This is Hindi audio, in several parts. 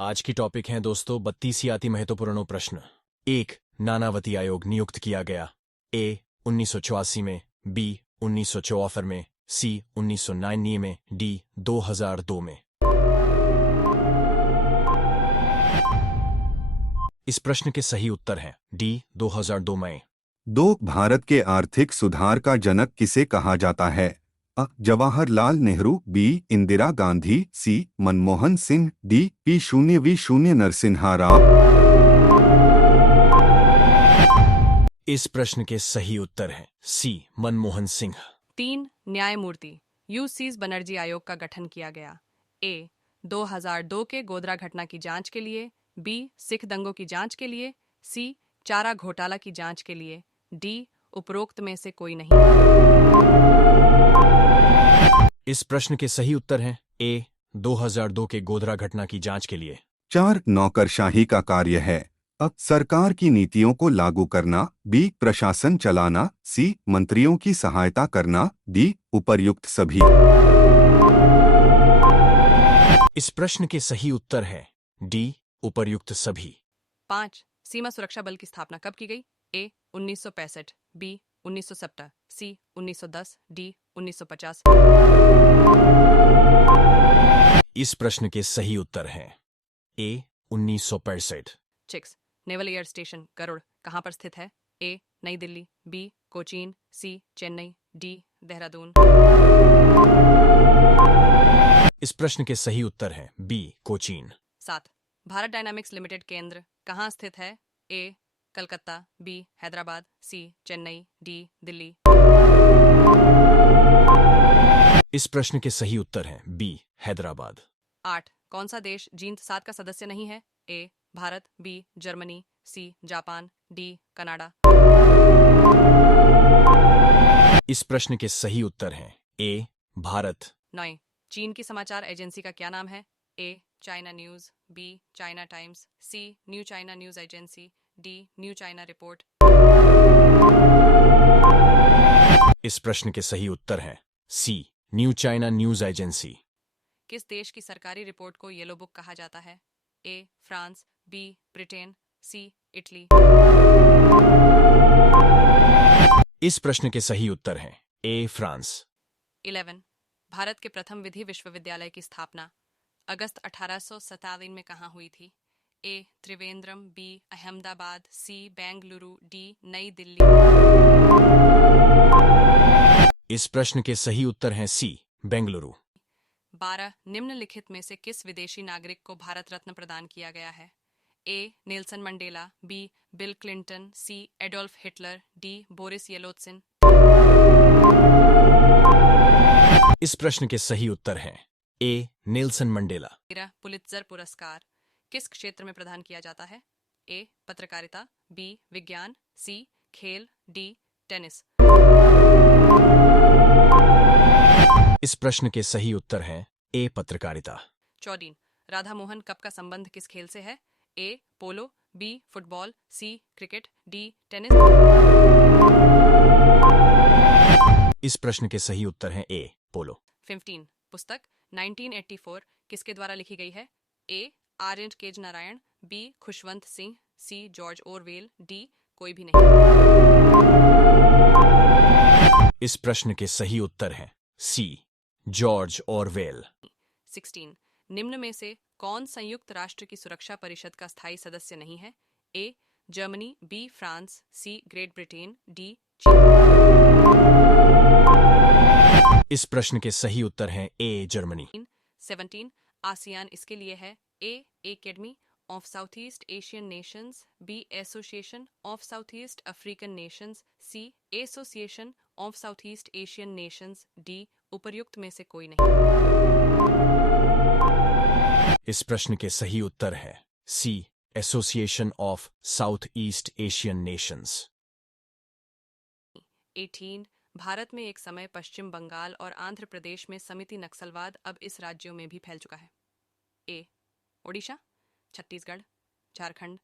आज की टॉपिक है दोस्तों 32 अति महत्वपूर्ण प्रश्न। 1. नानावती आयोग नियुक्त किया गया। ए 1984 में, बी 1974 में, सी 1999 में, डी 2002 में। इस प्रश्न के सही उत्तर हैं डी 2002 में। 2. भारत के आर्थिक सुधार का जनक किसे कहा जाता है? अ. जवाहरलाल नेहरू, बी. इंदिरा गांधी, सी. मनमोहन सिंह, डी. P0V0 नरसिम्हा राव। इस प्रश्न के सही उत्तर हैं सी. मनमोहन सिंह। 3. न्यायमूर्ति यूसीस बनर्जी आयोग का गठन किया गया। ए 2002 के गोधरा घटना की जांच के लिए, बी. सिख दंगों की जांच के लिए, सी. चारा घोटाला की जांच के लिए, डी. उपरोक्त में से कोई नहीं। इस प्रश्न के सही उत्तर हैं ए 2002 के गोधरा घटना की जांच के लिए। 4. नौकरशाही का कार्य है। अ. सरकार की नीतियों को लागू करना, बी. प्रशासन चलाना, सी. मंत्रियों की सहायता करना, डी. उपर्युक्त सभी। इस प्रश्न के सही उत्तर है डी. उपर्युक्त सभी। 5. सीमा सुरक्षा बल की स्थापना कब की गई? A 1965, B 1970, C 1910, D 1950। इस प्रश्न के सही उत्तर हैं A 1965। 6. Naval air station Garud कहाँ पर स्थित है? A New Delhi, B Cochin, C Chennai, D Dehradun. इस प्रश्न के सही उत्तर हैं B Cochin. 7. Bharat dynamics limited केंद्र कहाँ स्थित है? A Calcutta, B Hyderabad, C Chennai, D Delhi. इस प्रश्न के सही उत्तर हैं बी हैदराबाद। 8. कौन सा देश G7 का सदस्य नहीं है? A Bharat, B Germany, C Japan, D Canada. इस प्रश्न के सही उत्तर हैं ए भारत। 9. चीन की समाचार एजेंसी का क्या नाम है? A China News, B China Times, C New China News Agency, D New China Report. इस प्रश्न के सही उत्तर हैं C New China News Agency. किस देश की सरकारी रिपोर्ट को येलो बुक कहा जाता है? A France, B Britain, C Italy. इस प्रश्न के सही उत्तर हैं ए फ्रांस। 11. भारत के प्रथम विधि विश्वविद्यालय की स्थापना अगस्त 1857 में कहाँ हुई थी? ए त्रिवेंद्रम, बी अहमदाबाद, सी बेंगलुरु, डी नई दिल्ली। इस प्रश्न के सही उत्तर हैं सी बेंगलुरु। 12. निम्नलिखित में से किस विदेशी नागरिक को भारत रत्न प्रदान किया गया है? A Nelson Mandela, B Bill Clinton, C Adolf Hitler, D Boris Yeltsin. इस प्रश्न के सही उत्तर हैं ए नेल्सन मंडेला। 13. पुलित्जर पुरस्कार किस क्षेत्र में प्रदान किया जाता है? ए पत्रकारिता, बी विज्ञान, सी खेल, डी टेनिस। इस प्रश्न के सही उत्तर हैं ए पत्रकारिता। 14. राधा मोहन कप का संबंध किस खेल से है? ए पोलो, बी फुटबॉल, सी क्रिकेट, डी टेनिस। इस प्रश्न के सही उत्तर हैं ए पोलो। 15. पुस्तक 1984 किसके द्वारा लिखी गई है? ए Aryan cage Narayan, B Khushwant Singh, C George Oravel, D कोई भी नहीं। इस प्रश्न के सही उत्तर हैं सी जॉर्ज ओरवेल। 16. निम्न में से कौन संयुक्त राष्ट्र की सुरक्षा परिषद का स्थायी सदस्य नहीं है? A Germany, B France, C great Britain, D चीन। इस प्रश्न के सही उत्तर हैं ए जर्मनी। 17. आसियान इसके लिए है? A Academy of South East Asian Nations, B Association of South East African Nations, C Association of South East Asian Nations, D उपर्युक्त में से कोई नहीं। इस प्रश्न के सही उत्तर है C Association of South East Asian Nations. 18. भारत में एक समय पश्चिम बंगाल और आंध्र प्रदेश में समिति नक्सलवाद अब इस राज्यों में भी फैल चुका है। ए ओडिशा, छत्तीसगढ़, झारखंड,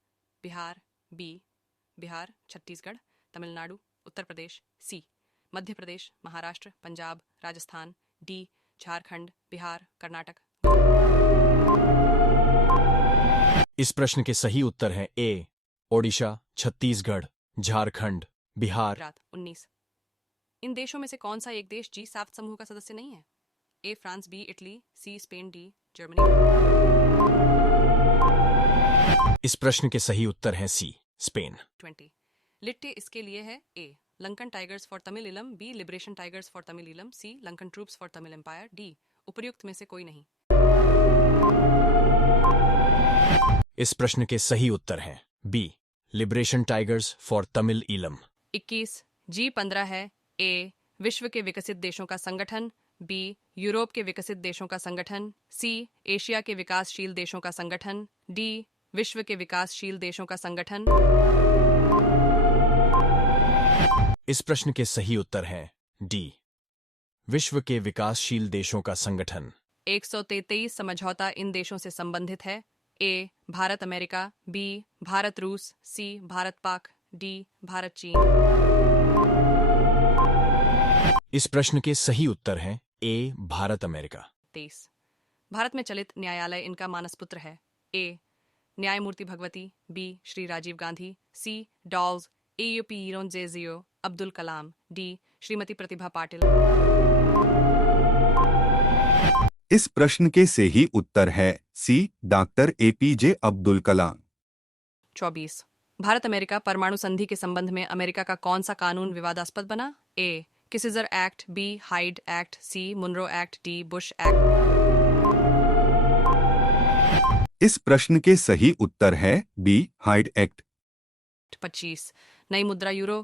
बिहार, बी बिहार, छत्तीसगढ़, तमिलनाडु, उत्तर प्रदेश, सी मध्य प्रदेश, महाराष्ट्र, पंजाब, राजस्थान, डी झारखंड, बिहार, कर्नाटक। इस प्रश्न के सही उत्तर हैं ए ओडिशा, छत्तीसगढ़, झारखंड, बिहार। रात 19। इन देशों में से कौन सा एक देश G7 समूह का सदस्य नहीं है? A France, B Italy, C Spain, D Germany. इस प्रश्न के सही उत्तर हैं सी स्पेन। 20। लिट्टे इसके लिए है A Lankan Tigers for Tamil Eelam, B liberation tigers for Tamil Eelam, C Lankan troops for Tamil empire, D उपर्युक्त में से कोई नहीं। इस प्रश्न के सही उत्तर हैं B liberation tigers for Tamil Eelam. 21। G15 है ए विश्व के विकसित देशों का संगठन, बी यूरोप के विकसित देशों का संगठन, सी एशिया के विकासशील देशों का संगठन, डी विश्व के विकासशील देशों का संगठन। इस प्रश्न के सही उत्तर हैं डी विश्व के विकासशील देशों का संगठन। 133 समझौता इन देशों से संबंधित है। A Bharat America, B Bharat रूस, सी भारत पाक, डी भारत चीन। इस प्रश्न के सही उत्तर हैं ए भारत अमेरिका। 23। भारत में चलित न्यायालय इनका मानसपुत्र है। ए न्यायमूर्ति भगवती, बी श्री राजीव गांधी, सी डॉल्स एयूपीरोंजेजियो अब्दुल कलाम, डी श्रीमती प्रतिभा पाटिल। इस प्रश्न के सही उत्तर है सी doctor APJ Abdul Kalam. 24। Bharat America परमाणु संधि के संबंध में अमेरिका का कौन सा कानून विवादास्पद बना? A Kissinger Act, B Hyde Act, C Monroe Act, D Bush Act. इस प्रश्न के सही उत्तर है बी हाइड एक्ट। 25। नई मुद्रा यूरो